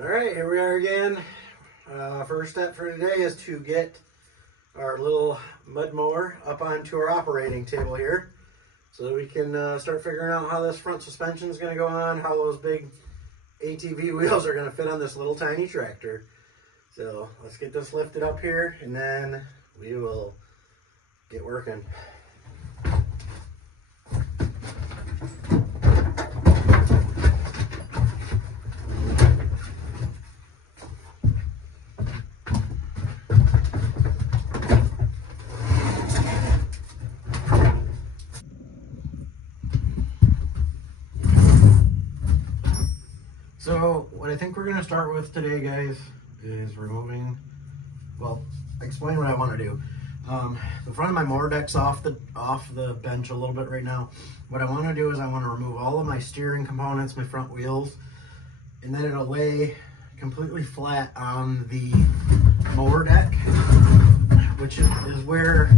All right, here we are again. First step for today is to get our little mud mower up onto our operating table here so that we can start figuring out how this front suspension is going to go on, how those big ATV wheels are going to fit on this little tiny tractor. So let's get this lifted up here and then we will get working. So what I think we're going to start with today, guys, is removing, well, explain what I want to do. The front of my mower deck's off the bench a little bit right now. What I want to do is I want to remove all of my steering components, my front wheels, and then it'll lay completely flat on the mower deck, which is where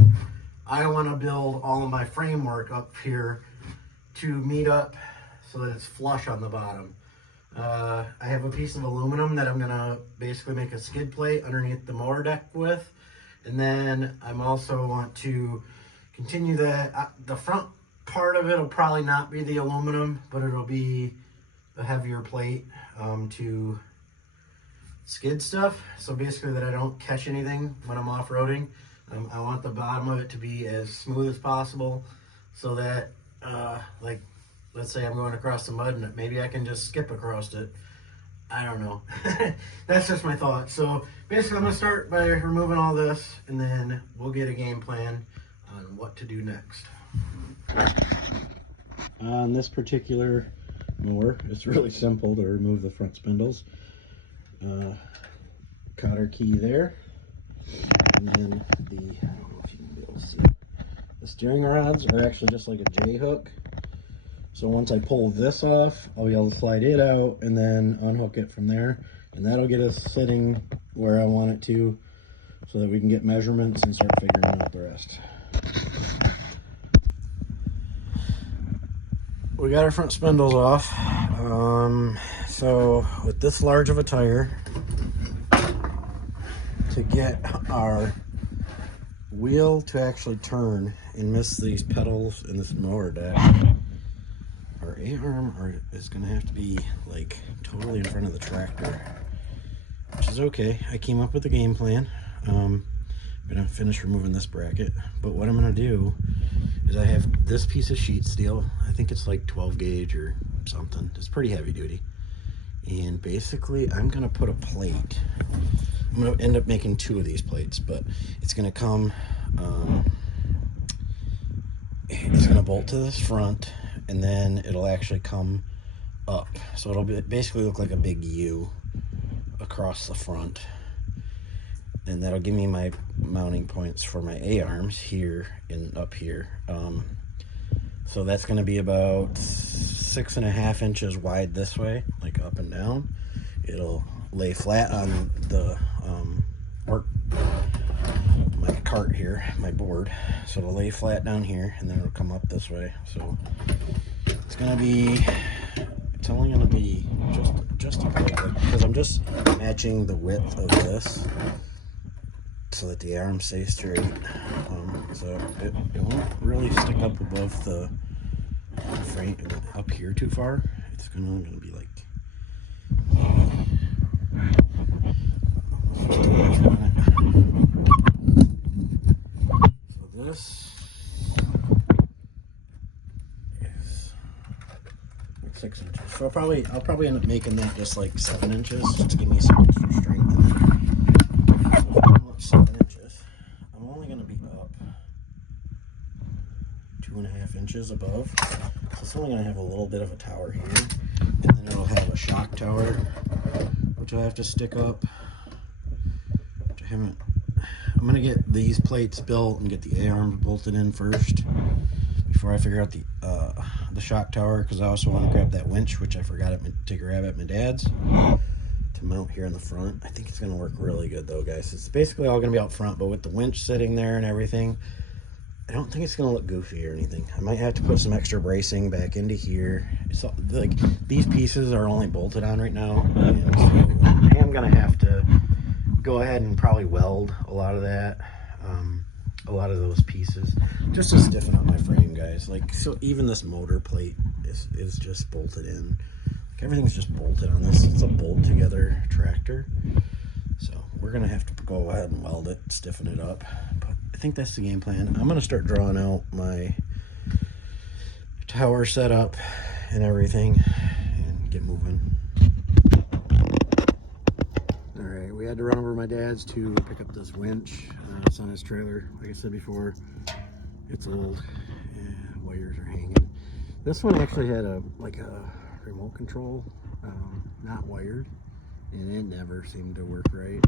I want to build all of my framework up here to meet up so that it's flush on the bottom. I have a piece of aluminum that I'm gonna basically make a skid plate underneath the mower deck with, and then I'm also want to continue that. The front part of it will probably not be the aluminum, but it'll be a heavier plate to skid stuff. So basically that I don't catch anything when I'm off-roading. I want the bottom of it to be as smooth as possible so that like, let's say I'm going across the mud and maybe I can just skip across it. I don't know. That's just my thought. So basically I'm going to start by removing all this and then we'll get a game plan on what to do next. On this particular mower, it's really simple to remove the front spindles. Cotter key there. And then I don't know if you can be able to see it. The steering rods are actually just like a J-hook. So once I pull this off, I'll be able to slide it out and then unhook it from there. And that'll get us sitting where I want it to so that we can get measurements and start figuring out the rest. We got our front spindles off. So with this large of a tire, to get our wheel to actually turn and miss these pedals in this mower deck, our A-arm is going to have to be like totally in front of the tractor, which is okay. I came up with a game plan. I'm going to finish removing this bracket, but what I'm going to do is I have this piece of sheet steel. I think it's like 12 gauge or something. It's pretty heavy duty. And basically I'm going to put a plate. I'm going to end up making two of these plates, but it's going to come, it's going to bolt to this front, and then it'll actually come up. So it'll basically look like a big U across the front. And that'll give me my mounting points for my A-arms here and up here. So that's going to be about 6.5 inches wide this way, like up and down. It'll lay flat on the my cart here, my board. So it'll lay flat down here, and then it'll come up this way. So it's gonna be, it's only gonna be just about, like, because I'm just matching the width of this so that the arm stays straight. So it won't really stick up above the frame up here too far. It's gonna be like so this is like 6 inches. So I'll probably end up making that just like 7 inches just to give me some extra strength in there. So if I'm up 7 inches, I'm only gonna be up 2.5 inches above. So it's only gonna have a little bit of a tower here, and then it'll have a shock tower, which I have to stick up. I'm gonna get these plates built and get the A-arm bolted in first before I figure out the shock tower, because I also want to grab that winch, which I forgot to grab at my dad's, to mount here in the front. I think it's gonna work really good though, guys. It's basically all gonna be out front, but with the winch sitting there and everything, I don't think it's gonna look goofy or anything. I might have to put some extra bracing back into here. It's all, like, these pieces are only bolted on right now, and so I am gonna have to go ahead and probably weld a lot of that, a lot of those pieces, just to stiffen up my frame, guys. Like, so even this motor plate is just bolted in. Like, everything's just bolted on this. It's a bolt together tractor. So we're gonna have to go ahead and weld it, stiffen it up. But I think that's the game plan. I'm gonna start drawing out my tower setup and everything and get moving. All right, we had to run over my dad's to pick up this winch. It's on his trailer. Like I said before, it's old and wires are hanging. This one actually had a remote control, not wired, and it never seemed to work right.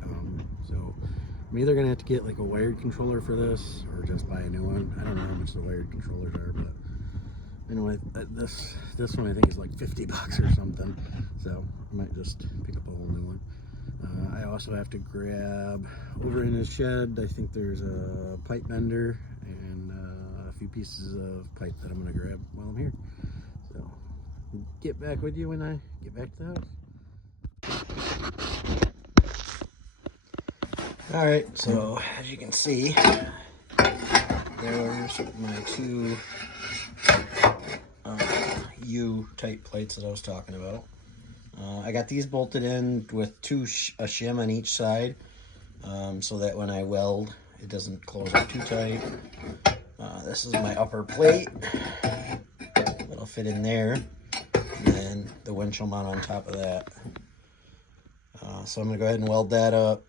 So I'm either gonna have to get like a wired controller for this or just buy a new one. I don't know how much the wired controllers are, but anyway, this one I think is like 50 bucks or something. So I might just pick up a whole new one. I also have to grab over in his shed. I think there's a pipe bender and a few pieces of pipe that I'm gonna grab while I'm here. So get back with you when I get back to the house. All right, so as you can see, there's my two U-type plates that I was talking about. I got these bolted in with a shim on each side, so that when I weld, it doesn't close up too tight. This is my upper plate. It'll fit in there, and then the winch will mount on top of that. So I'm gonna go ahead and weld that up.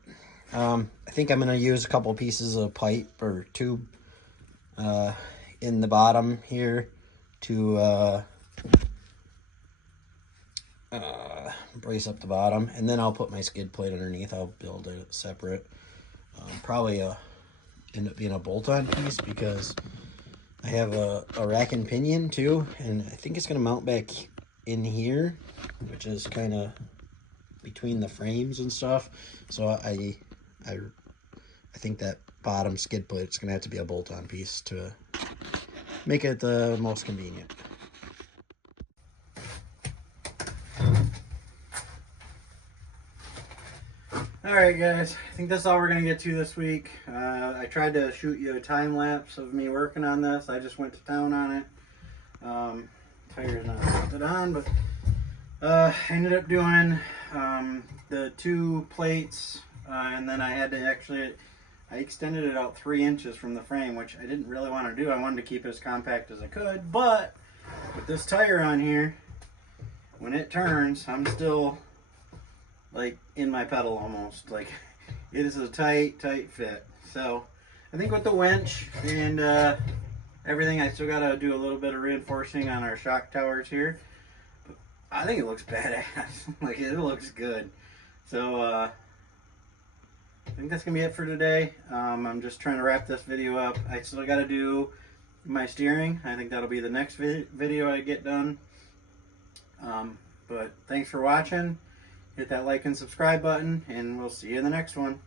I think I'm gonna use a couple pieces of pipe or tube in the bottom here to brace up the bottom, and then I'll put my skid plate underneath. I'll build it separate. Probably end up being a bolt-on piece because I have a rack and pinion too, and I think it's gonna mount back in here, which is kind of between the frames and stuff. So I think that bottom skid plate is gonna have to be a bolt-on piece to make it the most convenient. Alright guys, I think that's all we're going to get to this week. I tried to shoot you a time lapse of me working on this. I just went to town on it. Tire's not bolted on, but I ended up doing the two plates, and then I had to I extended it out 3 inches from the frame, which I didn't really want to do. I wanted to keep it as compact as I could, but with this tire on here, when it turns, I'm still like in my pedal almost. Like, it is a tight fit. So I think with the winch and everything, I still gotta do a little bit of reinforcing on our shock towers here, but I think it looks badass. Like, it looks good. So I think that's gonna be it for today. I'm just trying to wrap this video up. I still gotta do my steering. I think that'll be the next video I get done. But thanks for watching. Hit that like and subscribe button, and we'll see you in the next one.